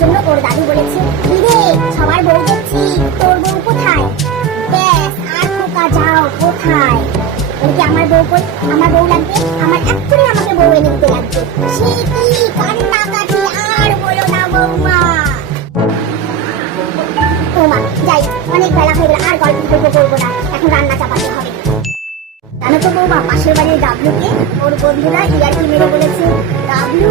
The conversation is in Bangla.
জন্য ওর দাদু বলেছে, "কিরে, সবার বউ দেখছি, তোর বউ কোথায়?" ব্যাস, আর খোকা যাও কোথায়? বলতে আমার বউ কই? আমার বউ লাগবে, আমার এক্ষুনি আমাকে বউ এনে দিতে লাগবে। সে কি কান্নাকাটি, আর বলো না বৌমা। বৌমা যাই, অনেক বেলা হয়ে গেল, আর গল্প করবো না, এখন রান্না চাপাতে হবে। জানো তো বৌমা, পাশের বাড়ির ডাবলুকে ওর বন্ধুরা ইয়ার্কি মেরে বলেছে, "ডাবলু,